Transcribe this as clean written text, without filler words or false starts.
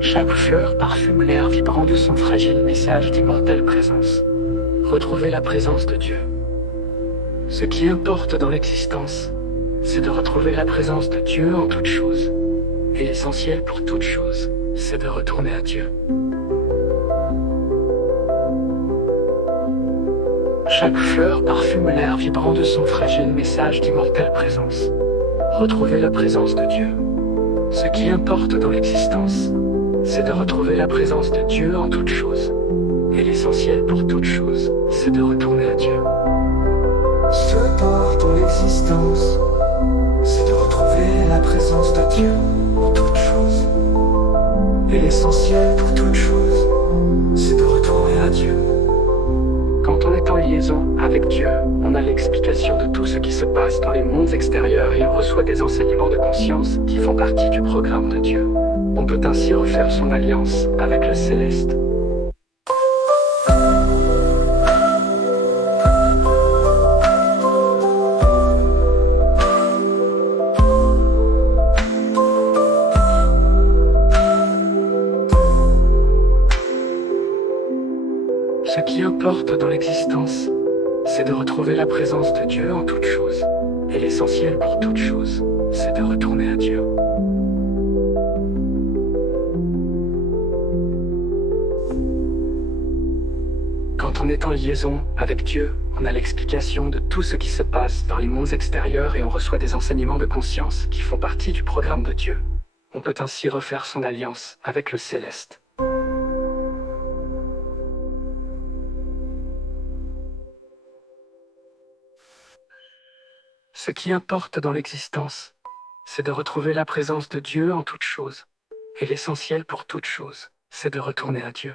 Chaque fleur parfume l'air vibrant de son fragile message d'immortelle présence. Retrouver la présence de Dieu. Ce qui importe dans l'existence, c'est de retrouver la présence de Dieu en toute chose. Et l'essentiel pour toute chose, c'est de retourner à Dieu. Chaque fleur parfume l'air vibrant de son fragile message d'immortelle présence. Retrouver la présence de Dieu. Ce qui importe dans l'existence, c'est de retrouver la présence de Dieu en toute chose. Et l'essentiel pour toute chose, c'est de retourner à Dieu. Ce qui importe dans l'existence, c'est de retrouver la présence de Dieu en toute chose. Et l'essentiel pour toute chose, c'est de retourner à Dieu. Quand on est en liaison avec Dieu, on a l'explication de tout ce qui se passe dans les mondes extérieurs et on reçoit des enseignements de conscience qui font partie du programme de Dieu. On peut ainsi refaire son alliance avec le céleste. Ce qui importe dans l'existence, c'est de retrouver la présence de Dieu en toute chose. Et l'essentiel pour toute chose, c'est de retourner à Dieu. Quand on est en liaison avec Dieu, on a l'explication de tout ce qui se passe dans les mondes extérieurs et on reçoit des enseignements de conscience qui font partie du programme de Dieu. On peut ainsi refaire son alliance avec le céleste. Ce qui importe dans l'existence, c'est de retrouver la présence de Dieu en toute chose. Et l'essentiel pour toute chose, c'est de retourner à Dieu.